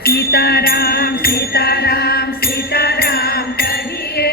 सीताराम सीताराम सीताराम कहिए,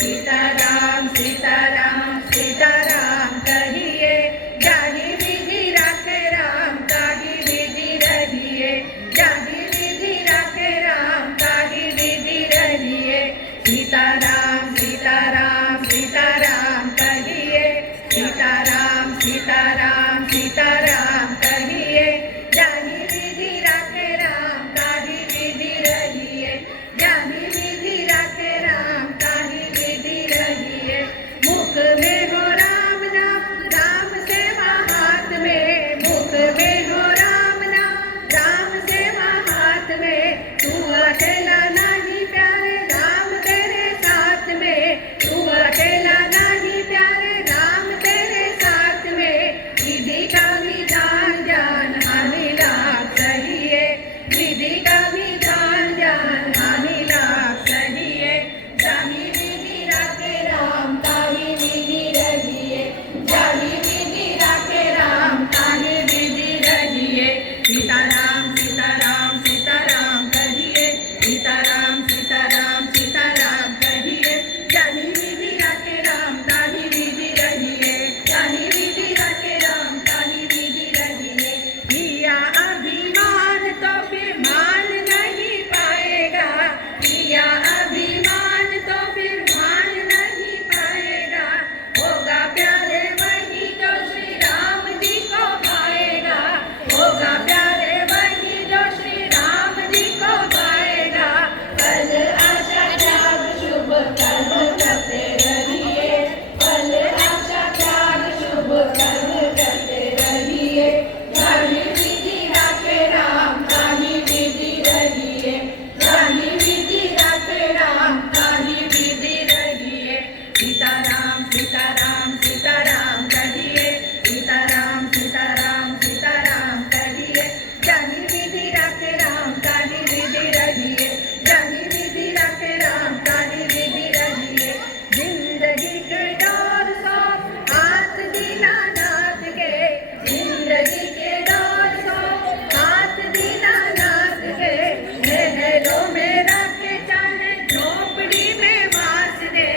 सीताराम सीताराम सीताराम कहिए। जाहि विधि राखे राम ताहि विधि रहिए, जाहि विधि राखे राम ताहि विधि रहिए। सीताराम सीताराम सीताराम कहिए, सीताराम सीताराम सीताराम कहिए। जाहि विधि राखे राम ताहि विधि रहिए, जाहि विधि राखे राम ताहि विधि रहिए। मुख में हो राम नाम, राम सेवा हाथ में, मुख में हो राम नाम, राम सेवा हाथ में। तू अकेला नहीं प्यारे, राम तेरे साथ में, तू अकेला नहीं प्यारे, राम तेरे साथ में। विधि का विधान जान हानि लाभ सहिए, विधि का विधान जान हानि लाभ सहिए। जाहि विधि राखे राम ताहि विधि रहिए, जाहि विधि राखे राम ताहि विधि रहिए। सीताराम सीताराम सीताराम कहिए, सीताराम सीताराम सीताराम कहिए। जाहि विधि राखे राम ताहि विधि रहिए, जाहि विधि राखे राम ताहि विधि रहिए। किया अभिमान तो फिर मान नहीं पाएगा, किया अभिमान तो फिर मान नहीं पाएगा। होगा प्यारे वही जो श्री राम जी को पाएगा, होगा प्यारे वही जो श्री राम जी को पाएगा। कल आशा त्याग शुभ कर्म करते रहिए, कल आशा त्याग शुभ कर्म करते रहिए। जाहि विधि राखे राम ताहि विधि रहिए, जाहि विधि राखे राम ताहि विधि रहिए। सीताराम सीताराम सीताराम कहिए, सीताराम सीताराम सीताराम कहिए। जाहि विधि राखे राम ताहि विधि रहिए, जाहि विधि राखे राम ताहि विधि रहिए। जिंदगी के दौर सौ हाथ दीनानाथ के, जिंदगी के दौर सौ हाथ दीनानाथ के। महलों में राखे चाहे झोपड़ी में वास दे,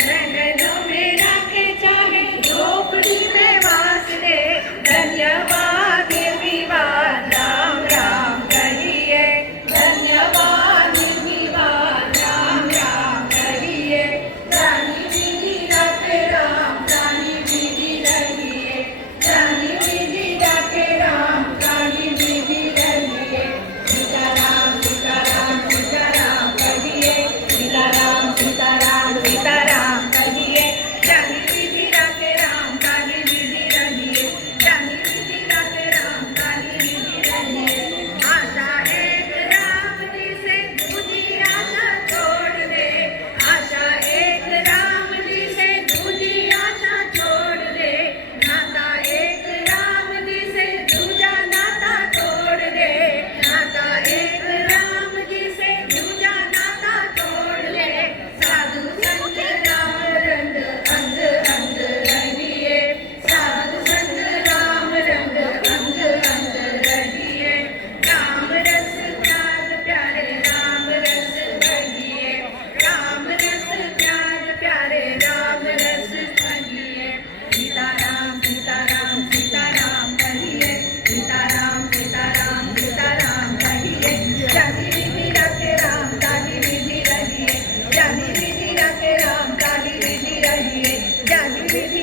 महलों में राखे चाहे झोपड़ी में वास दे। धन्यवाद निर्विवाद राम राम कहिए, धन्यवाद निर्विवाद राम राम कहिए। जाहि विधि राखे राम ताहि विधि रहिए, जाहि विधि राखे राम ताहि विधि रहिए। सीताराम सीताराम सीताराम कहिए, सीताराम सीताराम सीताराम कहिए। जाहि विधि राखे राम ताहि विधि रहिए, जाहि विधि राखे राम ताहि विधि रहिए। आशा एक राम जी से दूजी आशा छोड़ दे, आशा एक राम जी से दूजी आशा छोड़ दे। नाता एक राम जी से दूजा नाता तोड़ दे, नाता एक राम जी से दूजा नाता तोड़ दे। साधु संग राम रंग अंग अंग रहिए, साधु संग राम रंग अंग अंग रहिए। राम रस प्यार प्यारे राम रस कहिए, राम रस प्यार प्यारे राम रस कहिए। सीताराम सीताराम सीताराम कहिए, सीताराम सीताराम सीताराम कहिए। जाहि विधि राखे राम ताहि विधि रहिए, जाहि विधि राखे राम ताहि विधि रहिए, जाहि विधि